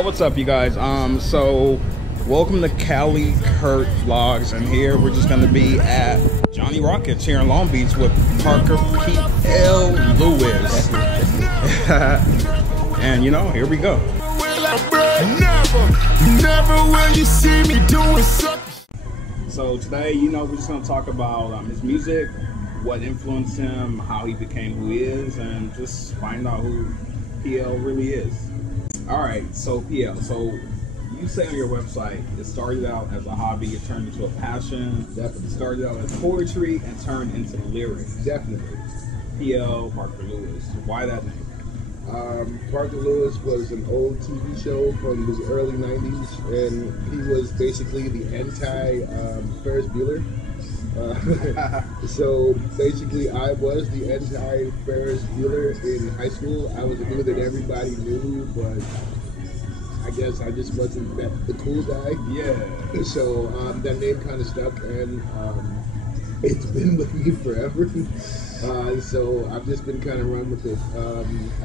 Yo, what's up, you guys? So welcome to Cali Kurt Vlogs, and here we're just gonna be at Johnny Rockets here in Long Beach with Parker P.L. Lewiz. And you know, here we go. Never will you see me doing something. So today, you know, we're just gonna talk about his music, what influenced him, how he became who he is, and just find out who PL really is. Alright, so PL, so you say on your website it started out as a hobby, it turned into a passion. Definitely. It started out as poetry and turned into lyrics. Definitely. PL Parker Lewiz. Why that name? Parker Lewiz was an old TV show from the early 90s, and he was basically the anti-Ferris Bueller. So basically I was the anti-Ferris Bueller in high school. I was a dude that everybody knew, but I guess I just wasn't the cool guy. Yeah. So that name kind of stuck, and it's been with me forever. So I've just been kind of run with it.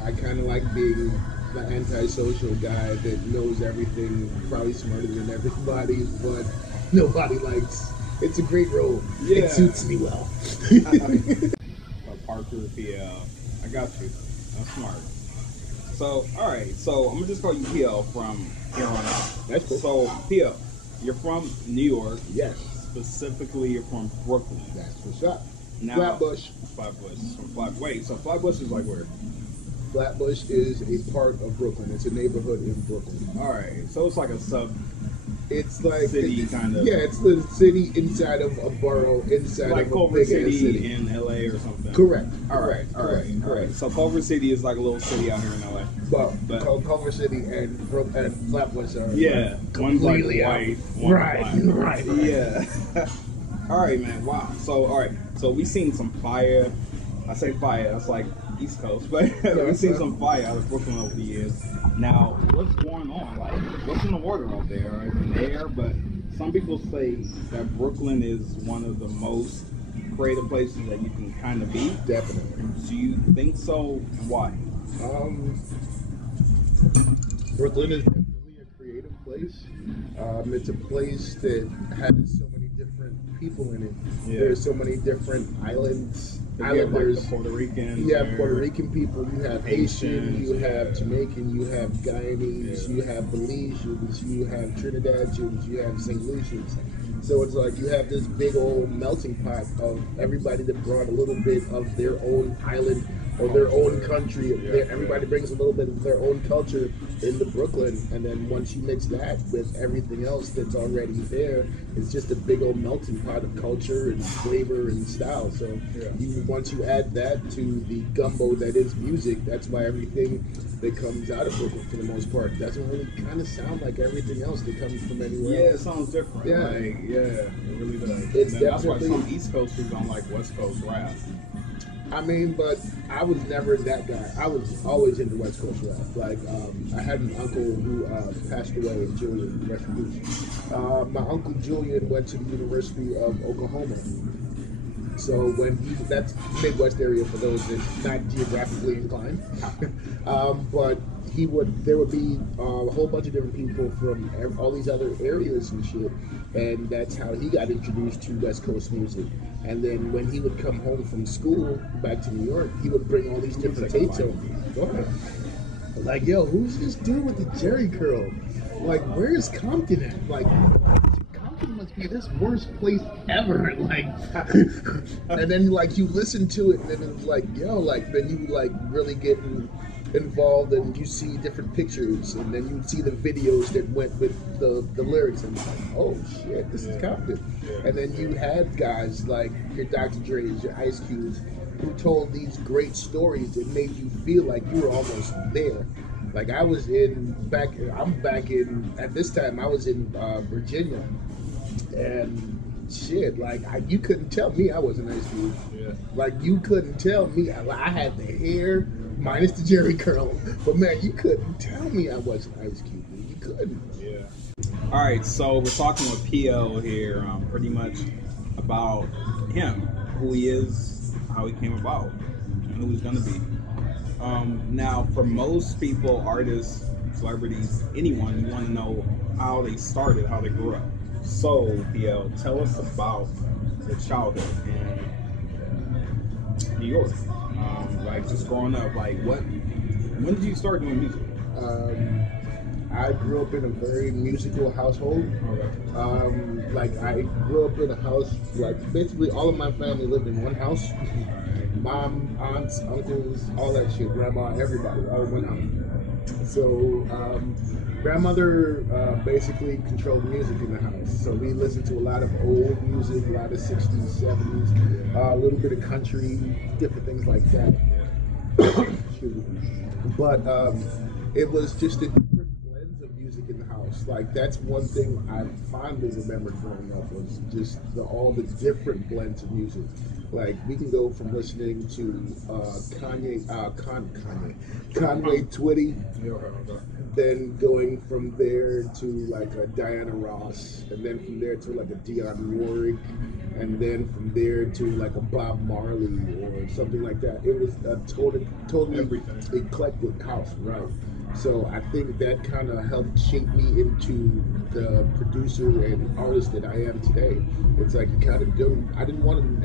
I kind of like being the antisocial guy that knows everything, probably smarter than everybody, but nobody likes. It's a great role. Yeah. It suits me well. Parker PL. I got you. That's smart. So, alright, so I'm gonna just call you PL from here on out. That's cool. So, PL, you're from New York. Yes. Specifically, you're from Brooklyn. That's what's up. Now, Flatbush. Wait, so Flatbush is like where? Flatbush is a part of Brooklyn. It's a neighborhood in Brooklyn. Alright, so it's like a sub. It's like city kind of. Yeah, it's the city inside of a borough, inside like of Culver a big ass City city in LA or something. Correct. Alright. So Culver City is like a little city out here in LA. But Culver City and Flatbush are completely like white, right. Yeah. Alright, man. Wow. So so we seen some fire. I say fire. That's like East Coast, but we've seen some fire out of Brooklyn over the years. Now, what's going on? Like, what's in the water out there? Right? In the air, but some people say that Brooklyn is one of the most creative places that you can kind of be. Definitely. Do you think so? And why? Brooklyn is definitely a creative place. It's a place that has so many different people in it. Yeah. There's so many different islands. Like the Puerto Ricans. You have Puerto Rican people, you have Haitian, you have Jamaican, you have Guyanese, you have Belizeans, you have Trinidadians, you have St. Lucians. So it's like you have this big old melting pot of everybody that brought a little bit of their own island or their own country. Everybody brings a little bit of their own culture into Brooklyn, and then once you mix that with everything else that's already there, it's just a big old melting pot of culture and flavor and style. So once you add that to the gumbo that is music, that's why everything that comes out of Brooklyn, for the most part, doesn't really kind of sound like everything else that comes from anywhere else. Yeah, it sounds different. Yeah. It really does. It's that's why definitely some East Coasters don't like West Coast rap. I mean, but I was never that guy. I was always into West Coast rap. Like, I had an uncle who passed away, Julian, rest in peace. My uncle Julian went to the University of Oklahoma. So that's Midwest area for those that not geographically inclined. But there would be a whole bunch of different people from all these other areas and shit, and that's how he got introduced to West Coast music. And then when he would come home from school back to New York, he would bring all these different tapes over. Like, yo, who's this dude with the Jerry curl? Like, where's Compton at? Like, Compton must be this worst place ever. Like, and then like you listen to it, and then it's like, yo, like then you like really get involved, and you see different pictures, and then you see the videos that went with the lyrics, and it's like, oh shit, this is Compton. And then you had guys like your Dr. Dre's, your Ice Cubes, who told these great stories that made you feel like you were almost there. Like at this time I was in Virginia, and shit, like you couldn't tell me I was an Ice Cube. Yeah. Like you couldn't tell me I had the hair minus the Jerry curl, but man, you couldn't tell me I wasn't Ice Cube. You couldn't. Yeah. All right, so we're talking with PL here, pretty much about him, who he is, how he came about, and who he's gonna be. Now, for most people, artists celebrities, anyone, you want to know how they started, how they grew up. So, PL, tell us about the childhood in New York. Like, just growing up, like, when did you start doing music? I grew up in a very musical household. Okay. Like I grew up in a house, like basically all of my family lived in one house. Mom, aunts, uncles, all that shit, grandma, everybody, all in one house. So grandmother basically controlled music in the house. So we listened to a lot of old music, a lot of 60s, 70s, a little bit of country, different things like that. Excuse me. But it was just a different blends of music in the house. Like that's one thing I fondly remember growing up was just all the different blends of music. Like we can go from listening to Conway Twitty, then going from there to like a Diana Ross, and then from there to like a Dionne Warwick, and then from there to like a Bob Marley or something like that. It was a totally eclectic house, right? So I think that kind of helped shape me into the producer and artist that I am today. It's like you kind of don't. I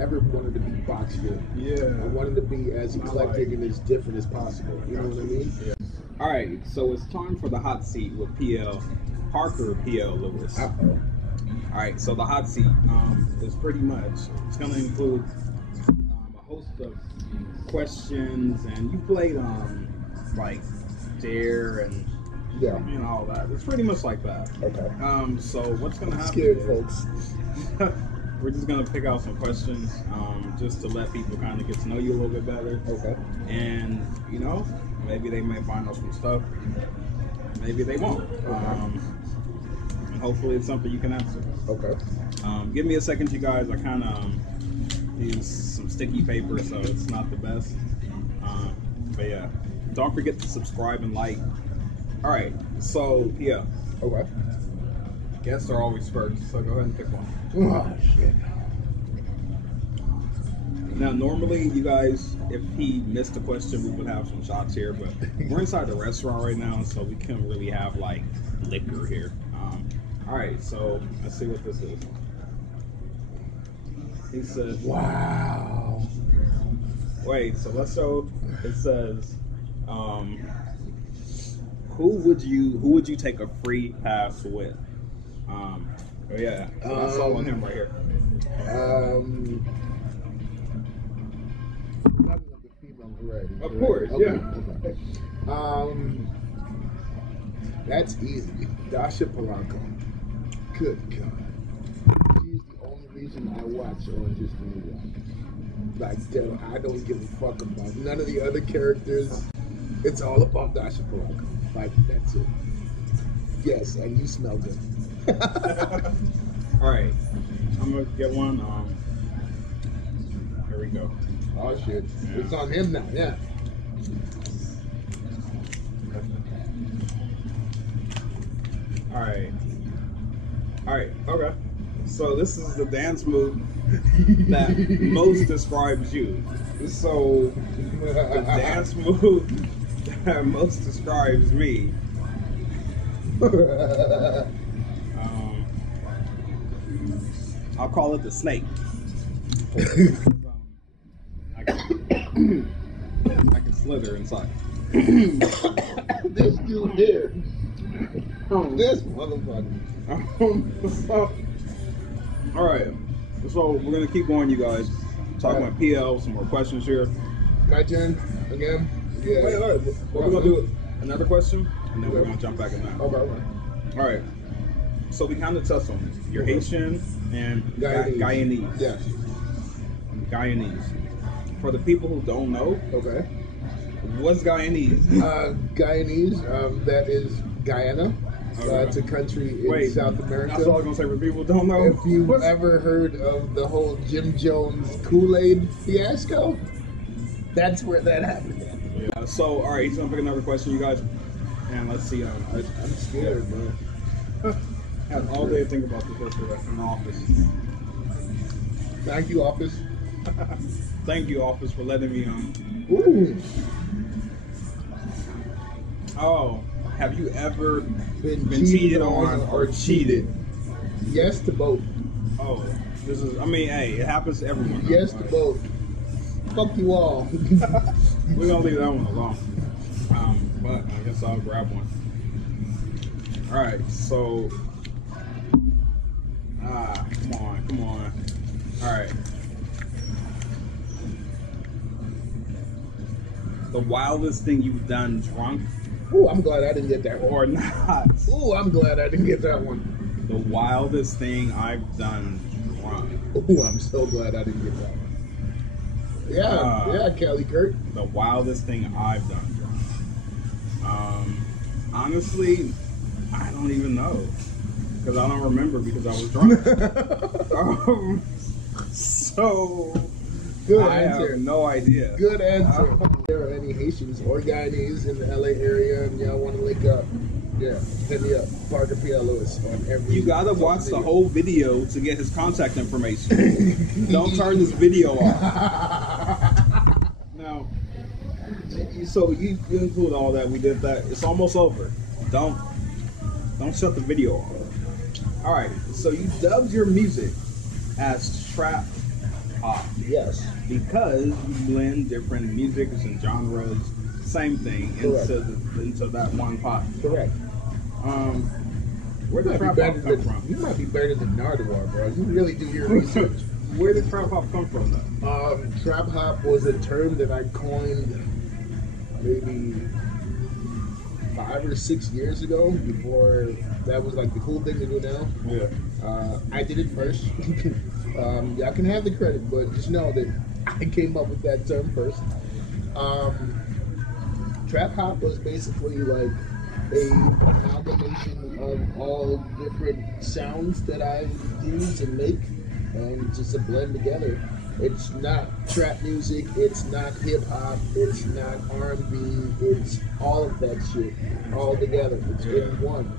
ever wanted to be boxed in. Yeah. I wanted to be as eclectic and as different as possible. You know what I mean? Yeah. All right, so it's time for the hot seat with PL Parker, PL Lewiz. All right, so the hot seat is pretty much, it's going to include a host of questions, and you played like Dare and all that. It's pretty much like that. Okay. So what's going to happen? Scared folks. We're just going to pick out some questions just to let people kind of get to know you a little bit better. Okay. And, you know, maybe they may find out some stuff. Maybe they won't. And hopefully it's something you can answer. Okay. Give me a second, you guys. I kind of use some sticky paper, so it's not the best. But yeah, don't forget to subscribe and like. All right, so yeah. Okay. Guests are always first, so go ahead and pick one. Oh shit. Now, normally, you guys, if he missed a question, we would have some shots here, but we're inside the restaurant right now, so we can't really have, like, liquor here. All right, so let's see what this is. He says, wow. Wait, so let's show, it says, who would you take a free pass with? Oh, yeah, so that's all on him right here. Of course, okay. yeah. Okay. That's easy. Dasha Polanco. Good God. She's the only reason I watch Orange is the New Black. Like, I don't give a fuck about none of the other characters. It's all about Dasha Polanco. Like, that's it. Yes, and you smell good. All right, I'm gonna get one. Here we go. Oh shit! Yeah. It's on him now. Yeah. All right. Okay. So this is the dance move that most describes you. So the dance move that most describes me. I'll call it the snake. I can slither inside. This dude here. This motherfucker. All right. So we're gonna keep going, you guys. Talking about PL, some more questions here. My turn again. Yeah. Wait. We're gonna do another question, and then we're gonna jump back in that. Okay. All right. So we kind of touched on it. You're Haitian and Guyanese. Yeah. Guyanese. For the people who don't know, okay, what's Guyanese? Guyanese, that is Guyana. Okay. It's a country in South America. That's all I'm gonna say. For people who don't know, if you've ever heard of the whole Jim Jones Kool-Aid fiasco, that's where that happened. Yeah. So, all right, he's gonna pick another question, you guys, and let's see. I'm scared, bro. I had all day to think about this yesterday in the office. Thank you, office. Thank you, office, for letting me Ooh. Oh, Have you ever been cheated on or cheated? Yes to both. Oh, this is. I mean, hey, it happens to everyone. Yes to both. Fuck you all. We're gonna leave that one alone. But I guess I'll grab one. All right, so. Come on. All right. The wildest thing you've done drunk? Ooh, I'm glad I didn't get that one. Or not? Ooh, I'm glad I didn't get that one. The wildest thing I've done drunk. Ooh, I'm so glad I didn't get that one. Yeah, Cali Kurt. The wildest thing I've done drunk. Honestly, I don't even know. Because I don't remember because I was drunk. So, good I answer. have no idea. Good answer. If there are any Haitians or Guyanese in the LA area and y'all want to link up, yeah, hit me up. Parker P. Lewiz on every. You gotta watch the whole video to get his contact information. Don't turn this video off. Now, so you include all that. We did that. It's almost over. Don't shut the video off. All right. So you dubbed your music as trap hop. Yes. Because you blend different musics and genres, same thing, into that one pot. Correct. Where did trap hop come from? You might be better than Nardwuar, bro. You really do your research. Where did trap hop come from, though? Trap hop was a term that I coined maybe 5 or 6 years ago, before that was like the cool thing to do now. Yeah. I did it first. Y'all can have the credit, but just know that I came up with that term first. Trap hop was basically like a amalgamation of all different sounds that I use and make, and just a blend together. It's not trap music, it's not hip hop, it's not R&B, it's all of that shit all together. It's in one.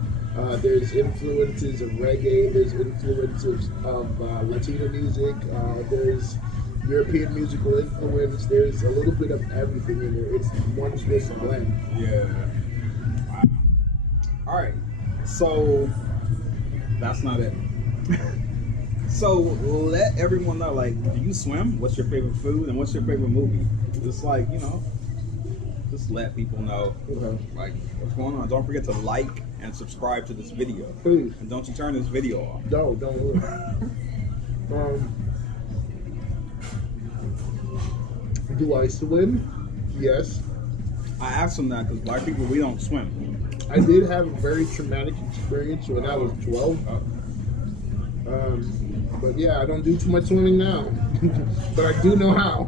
There's influences of reggae, there's influences of Latino music, there's European musical influence, there's a little bit of everything in there. It's one big blend. Yeah. Wow. All right. So that's not it. So let everyone know, like, do you swim? What's your favorite food? And what's your favorite movie? Just like, just let people know, like, what's going on. Don't forget to like and subscribe to this video. Please. And don't you turn this video off. Don't do it. Do I swim? Yes. I asked him that because black people, we don't swim. I did have a very traumatic experience when I was 12. But yeah, I don't do too much swimming now. But I do know how.